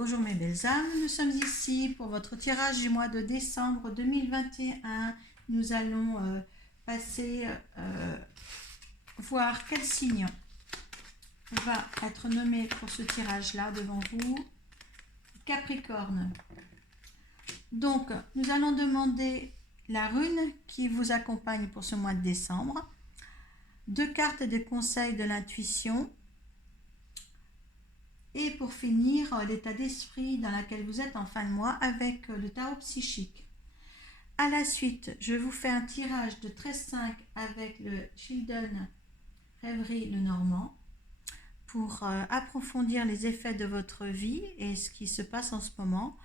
Bonjour mes belles âmes, nous sommes ici pour votre tirage du mois de décembre 2021. Nous allons passer voir quel signe va être nommé pour ce tirage-là devant vous. Capricorne. Donc, nous allons demander la rune qui vous accompagne pour ce mois de décembre. 2 cartes des conseils de l'intuition. Et pour finir, l'état d'esprit dans lequel vous êtes en fin de mois avec le tarot psychique. À la suite, je vous fais un tirage de 13-5 avec le Children Rêverie le Normand pour approfondir les effets de votre vie et ce qui se passe en ce moment.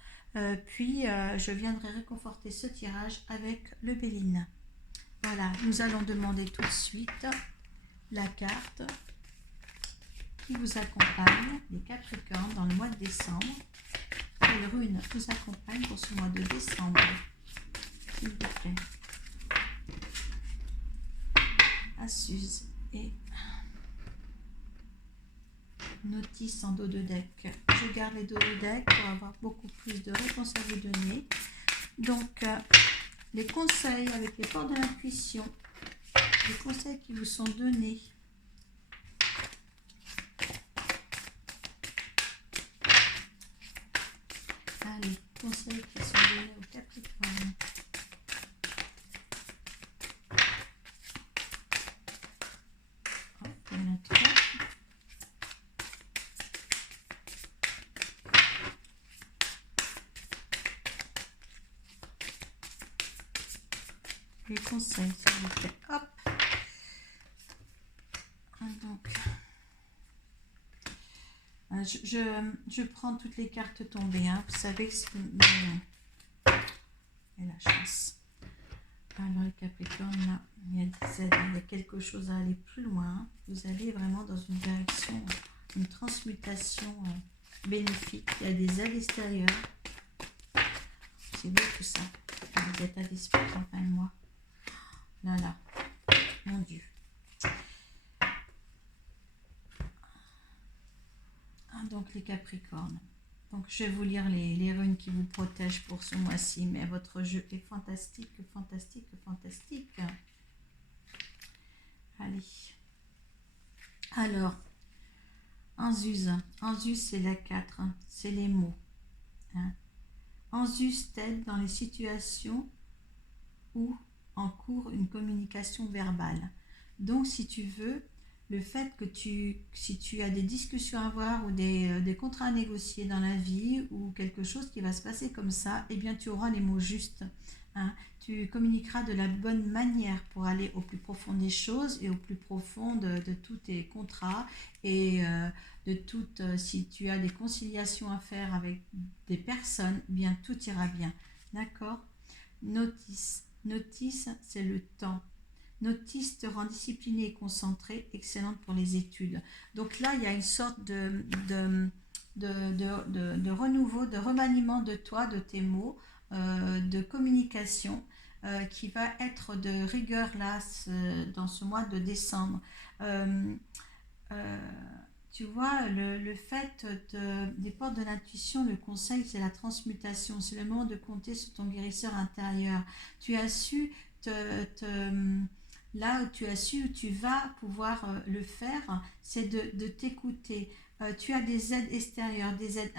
Puis, je viendrai réconforter ce tirage avec le Béline. Voilà, nous allons demander tout de suite la carte qui vous accompagne, les Capricornes, dans le mois de décembre. Quelle rune vous accompagne pour ce mois de décembre, s'il vous plaît? Assuse et notice en dos de deck. Je garde les dos de deck pour avoir beaucoup plus de réponses à vous donner. Donc, les conseils avec les portes de l'intuition, les conseils qui vous sont donnés. Les conseils qui sont donnés au Capricorne. Il y en a 3. Les conseils, s'il vous plaît. Hop. Donc, je prends toutes les cartes tombées. Hein. Vous savez que c'est... Et la chance. Alors, le Capricorne, là, il y a des aides, il y a quelque chose à aller plus loin. Vous allez vraiment dans une direction, une transmutation bénéfique. Il y a des aides extérieures. C'est beau tout ça. Vous êtes à l'esprit en fin de mois. Là, là. Mon Dieu. Donc les Capricornes. Donc je vais vous lire les runes qui vous protègent pour ce mois-ci, mais votre jeu est fantastique, fantastique, fantastique. Allez. Alors, Anzus. Anzus, c'est la 4, c'est les mots. Hein. Anzus t'aide dans les situations où en cours une communication verbale. Donc si tu veux, le fait que si tu as des discussions à avoir ou des contrats à négocier dans la vie ou quelque chose qui va se passer comme ça, eh bien tu auras les mots justes. Hein. Tu communiqueras de la bonne manière pour aller au plus profond des choses et au plus profond de tous tes contrats et si tu as des conciliations à faire avec des personnes, eh bien tout ira bien. D'accord? Notice. Notice, c'est le temps. Notice te rend discipliné et concentré, excellente pour les études. Donc là, il y a une sorte de renouveau, de remaniement de toi, de tes mots, de communication qui va être de rigueur là dans ce mois de décembre. Tu vois, le fait des portes de l'intuition, le conseil, c'est la transmutation. C'est le moment de compter sur ton guérisseur intérieur. Tu as su là où tu as su où tu vas pouvoir le faire, c'est de t'écouter. Tu as des aides extérieures, des aides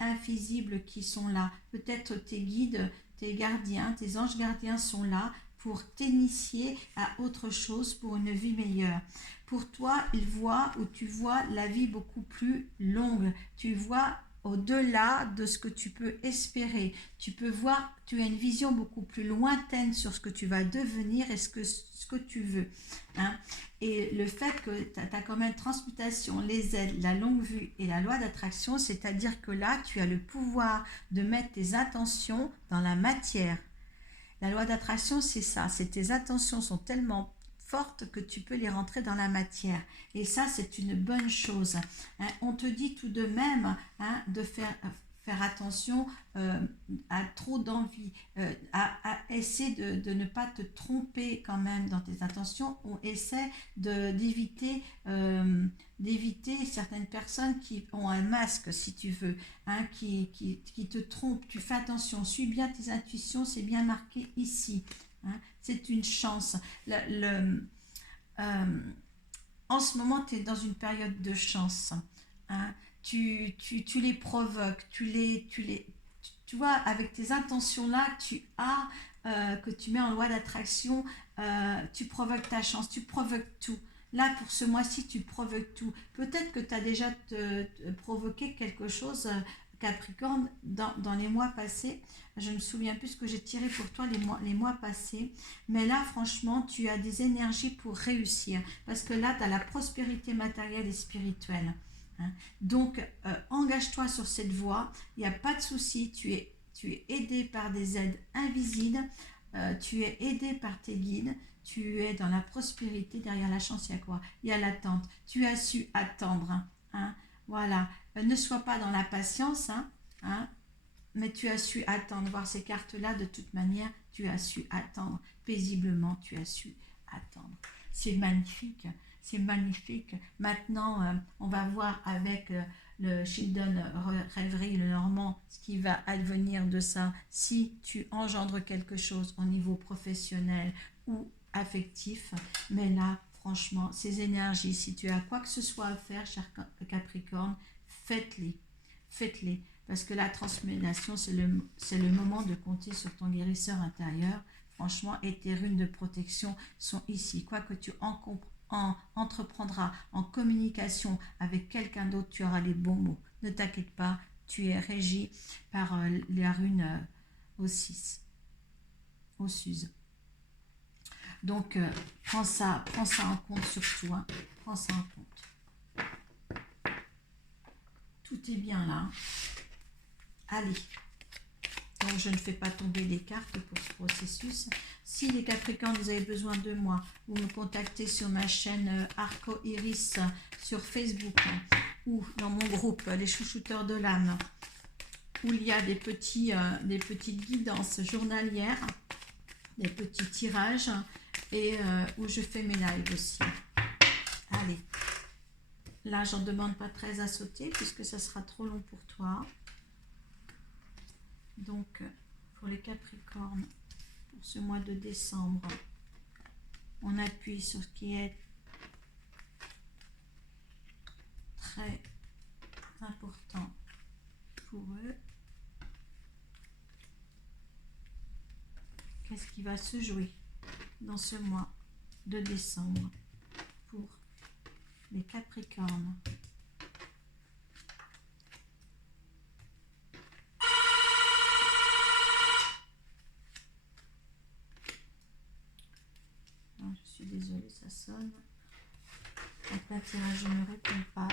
invisibles qui sont là. Peut-être tes guides, tes gardiens, tes anges gardiens sont là pour t'initier à autre chose, pour une vie meilleure. Pour toi, ils voient ou tu vois la vie beaucoup plus longue. Tu vois au-delà de ce que tu peux espérer. Tu peux voir, tu as une vision beaucoup plus lointaine sur ce que tu vas devenir et ce que tu veux. Hein. Et le fait que tu as quand même transmutation, les aides, la longue vue et la loi d'attraction, c'est-à-dire que là, tu as le pouvoir de mettre tes intentions dans la matière. La loi d'attraction, c'est ça. C'est tes intentions sont tellement fortes que tu peux les rentrer dans la matière. Et ça, c'est une bonne chose. Hein. On te dit tout de même de faire faire attention à trop d'envie, à essayer de ne pas te tromper quand même dans tes intentions. On essaie d'éviter certaines personnes qui ont un masque, si tu veux, hein, qui te trompent. Tu fais attention, suis bien tes intuitions, c'est bien marqué ici. Hein, c'est une chance. En ce moment, tu es dans une période de chance. Hein. Tu les provoques, tu vois, avec tes intentions-là, que tu mets en loi d'attraction, tu provoques ta chance, tu provoques tout. Là, pour ce mois-ci, tu provoques tout. Peut-être que tu as déjà provoqué quelque chose, Capricorne, dans les mois passés. Je ne me souviens plus ce que j'ai tiré pour toi les mois passés. Mais là, franchement, tu as des énergies pour réussir. Parce que là, tu as la prospérité matérielle et spirituelle. Hein. Donc, engage-toi sur cette voie. Il n'y a pas de souci. Tu es aidé par des aides invisibles. Tu es aidé par tes guides. Tu es dans la prospérité. Derrière la chance, il y a quoi? Il y a l'attente. Tu as su attendre. Hein. Voilà. Ne sois pas dans la patience. Hein. Mais tu as su attendre. Voir ces cartes-là, de toute manière, tu as su attendre. Paisiblement, tu as su attendre. C'est magnifique. C'est magnifique. Maintenant, on va voir avec le Children Rêverie, le Normand, ce qui va advenir de ça. Si tu engendres quelque chose au niveau professionnel ou affectif. Mais là, franchement, ces énergies, si tu as quoi que ce soit à faire, cher Capricorne, faites-les. Faites-les. Parce que la transmutation, c'est le moment de compter sur ton guérisseur intérieur. Franchement, et tes runes de protection sont ici. Quoi que tu entreprendras en communication avec quelqu'un d'autre, tu auras les bons mots. Ne t'inquiète pas, tu es régi par la rune au 6, au Suze. Donc, prends ça en compte surtout. Hein. Prends ça en compte. Tout est bien là. Allez. Donc, je ne fais pas tomber les cartes pour ce processus. Si les Capricornes, vous avez besoin de moi, vous me contactez sur ma chaîne Arco Iris sur Facebook ou dans mon groupe Les Chouchouteurs de l'âme, où il y a des petites guidances journalières, des petits tirages et où je fais mes lives aussi. Allez. Là, j'en demande pas 13 à sauter puisque ça sera trop long pour toi. Donc, pour les Capricornes, pour ce mois de décembre, on appuie sur ce qui est très important pour eux. Qu'est-ce qui va se jouer dans ce mois de décembre pour les Capricornes? Je suis désolée, ça sonne. Donc la tirage ne répond pas.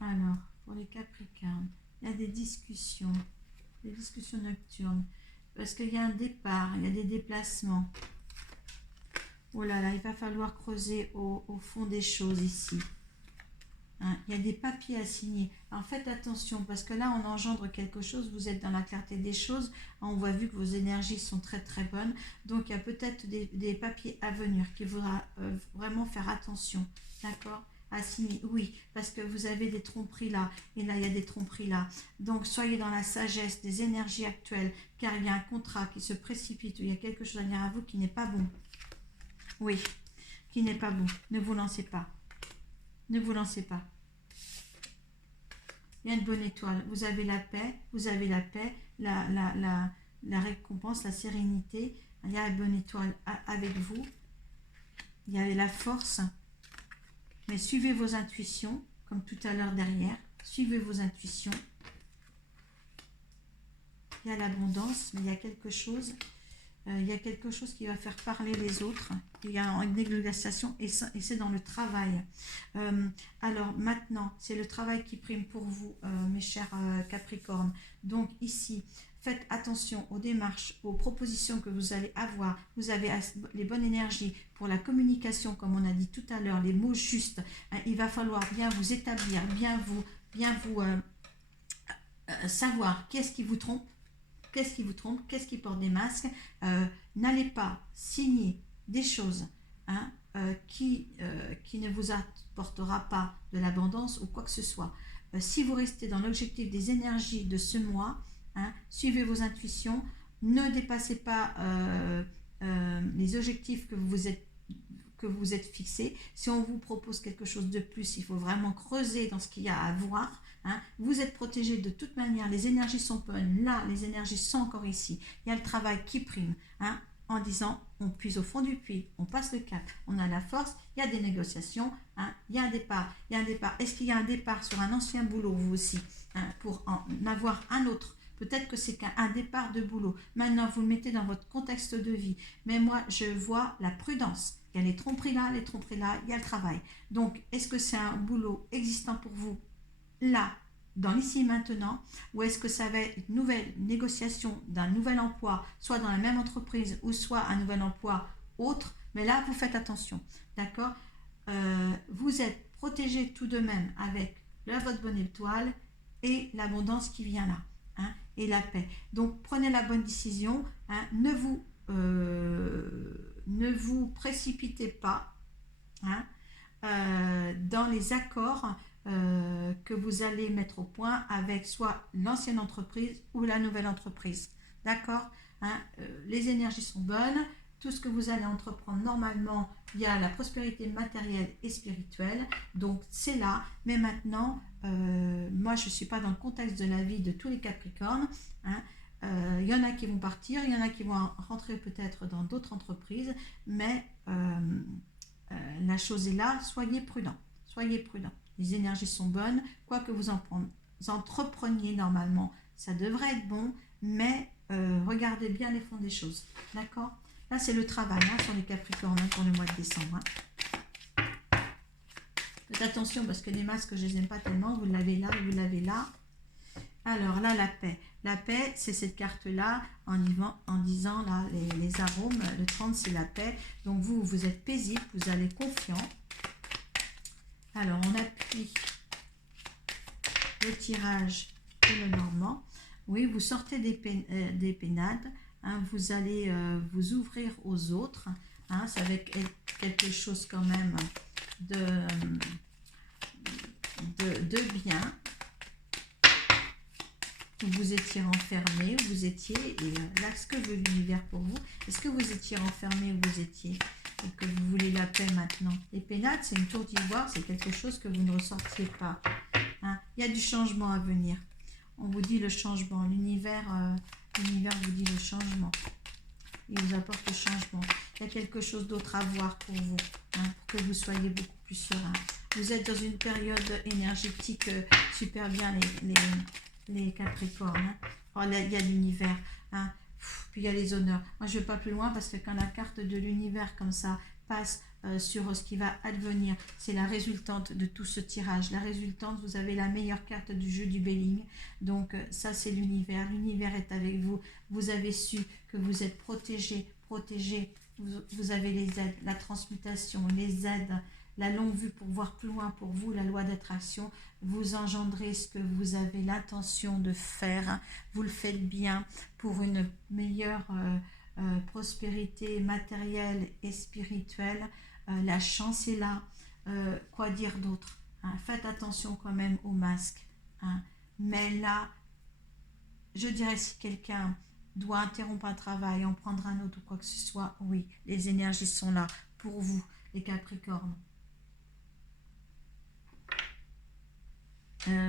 Alors, pour les Capricornes, il y a des discussions nocturnes. Parce qu'il y a un départ, il y a des déplacements. Oh là là, il va falloir creuser au fond des choses ici. Hein, il y a des papiers à signer. Alors faites attention parce que là on engendre quelque chose, vous êtes dans la clarté des choses, on voit vu que vos énergies sont très très bonnes, donc il y a peut-être des papiers à venir qu'il faudra vraiment faire attention, d'accord, à signer, oui, parce que vous avez des tromperies là, et là il y a des tromperies là, donc soyez dans la sagesse des énergies actuelles, car il y a un contrat qui se précipite, il y a quelque chose à venir à vous qui n'est pas bon, oui, qui n'est pas bon, ne vous lancez pas. Ne vous lancez pas. Il y a une bonne étoile. Vous avez la paix, la récompense, la sérénité. Il y a une bonne étoile avec vous. Il y a la force. Mais suivez vos intuitions, comme tout à l'heure derrière. Suivez vos intuitions. Il y a l'abondance, mais il y a quelque chose. Il y a quelque chose qui va faire parler les autres. Il y a une négociation et c'est dans le travail. Alors maintenant, c'est le travail qui prime pour vous, mes chers Capricornes. Donc ici, Faites attention aux démarches, aux propositions que vous allez avoir. Vous avez les bonnes énergies pour la communication, comme on a dit tout à l'heure, les mots justes. Il va falloir bien vous établir, bien vous savoir qu'est-ce qui vous trompe, qu'est-ce qui porte des masques. N'allez pas signer des choses qui ne vous apportera pas de l'abondance ou quoi que ce soit. Si vous restez dans l'objectif des énergies de ce mois, suivez vos intuitions, ne dépassez pas les objectifs que vous êtes fixés. Si on vous propose quelque chose de plus, il faut vraiment creuser dans ce qu'il y a à voir. Vous êtes protégé de toute manière, les énergies sont bonnes, là les énergies sont encore ici, il y a le travail qui prime, en disant on puise au fond du puits, on passe le cap, on a la force, il y a des négociations, il y a un départ, est-ce qu'il y a un départ sur un ancien boulot vous aussi, pour en avoir un autre? Peut-être que c'est qu'un départ de boulot. Maintenant, vous le mettez dans votre contexte de vie. Mais moi, je vois la prudence. Il y a les tromperies là, il y a le travail. Donc, est-ce que c'est un boulot existant pour vous là, dans l'ici et maintenant, ou est-ce que ça va être une nouvelle négociation d'un nouvel emploi, soit dans la même entreprise, ou soit un nouvel emploi autre? Mais là, vous faites attention. D'accord? Vous êtes protégé tout de même avec votre bonne étoile et l'abondance qui vient là. Et la paix. Donc prenez la bonne décision, ne vous précipitez pas dans les accords que vous allez mettre au point avec soit l'ancienne entreprise ou la nouvelle entreprise. D'accord? Les énergies sont bonnes, tout ce que vous allez entreprendre normalement, il y a la prospérité matérielle et spirituelle, donc c'est là, mais maintenant, moi je ne suis pas dans le contexte de la vie de tous les Capricornes, il y en a qui vont partir, il y en a qui vont rentrer peut-être dans d'autres entreprises, mais la chose est là, soyez prudents, les énergies sont bonnes, quoi que vous entrepreniez normalement, ça devrait être bon, mais regardez bien les fonds des choses, d'accord? Là, c'est le travail sur les Capricornes pour le mois de décembre. Faites attention parce que les masques, je ne les aime pas tellement. Vous l'avez là, vous l'avez là. Alors là, la paix. La paix, c'est cette carte-là en disant là, les arômes. Le 30, c'est la paix. Donc vous êtes paisible, vous allez confiant. Alors, on appuie le tirage et le normand. Oui, vous sortez des pénades. Vous allez vous ouvrir aux autres, ça va être quelque chose quand même de bien. Vous étiez renfermé, et là, ce que veut l'univers pour vous, est-ce que vous étiez renfermé ou vous étiez, et que vous voulez la paix maintenant? Les pénades, c'est une tour d'ivoire, c'est quelque chose que vous ne ressortiez pas. Il y a du changement à venir. On vous dit le changement, l'univers vous dit le changement. Il vous apporte le changement. Il y a quelque chose d'autre à voir pour vous, pour que vous soyez beaucoup plus serein. Vous êtes dans une période énergétique super bien, les Capricornes. Oh, là, il y a l'univers. Puis il y a les honneurs. Moi, je ne vais pas plus loin parce que quand la carte de l'univers comme ça passe sur ce qui va advenir, c'est la résultante de tout ce tirage. La résultante, vous avez la meilleure carte du jeu du Belling. Donc ça, c'est l'univers. L'univers est avec vous. Vous avez su que vous êtes protégé. Vous avez les aides, la transmutation, les aides, la longue vue pour voir plus loin pour vous, la loi d'attraction. Vous engendrez ce que vous avez l'intention de faire. Vous le faites bien pour une meilleure prospérité matérielle et spirituelle. La chance est là. Quoi dire d'autre? Faites attention quand même aux masques. Mais là, je dirais si quelqu'un doit interrompre un travail, en prendre un autre ou quoi que ce soit, oui, les énergies sont là pour vous, les Capricornes.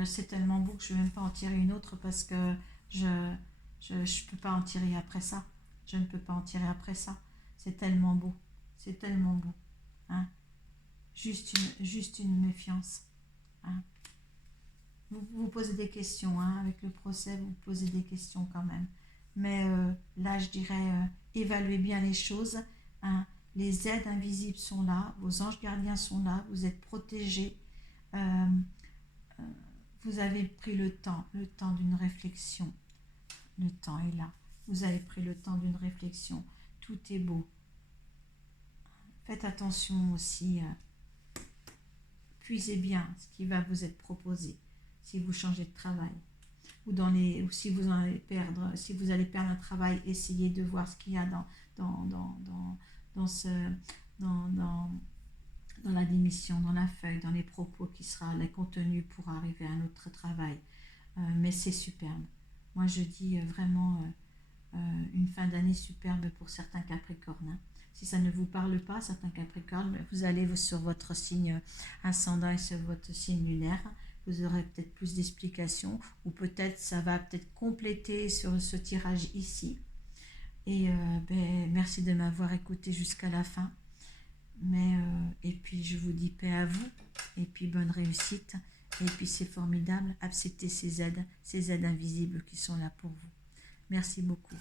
C'est tellement beau que je ne vais même pas en tirer une autre parce que je peux pas en tirer après ça. Je ne peux pas en tirer après ça. C'est tellement beau. C'est tellement beau. Juste une méfiance. Vous vous posez des questions. Avec le procès, vous posez des questions quand même. Mais là, je dirais, évaluez bien les choses. Les aides invisibles sont là. Vos anges gardiens sont là. Vous êtes protégés. Vous avez pris le temps d'une réflexion. Le temps est là. Vous avez pris le temps d'une réflexion. Tout est beau. Faites attention aussi. Puisez bien ce qui va vous être proposé si vous changez de travail. Ou si vous allez perdre un travail, essayez de voir ce qu'il y a dans la démission, dans la feuille, dans les propos qui sera les contenus pour arriver à un autre travail. Mais c'est superbe. Moi, je dis vraiment une fin d'année superbe pour certains Capricornes. Hein. Si ça ne vous parle pas, certains Capricornes, vous allez sur votre signe ascendant et sur votre signe lunaire. Vous aurez peut-être plus d'explications ou peut-être ça va peut-être compléter sur ce tirage ici. Et merci de m'avoir écouté jusqu'à la fin. Et puis je vous dis paix à vous et puis bonne réussite. Et puis c'est formidable, acceptez ces aides invisibles qui sont là pour vous. Merci beaucoup.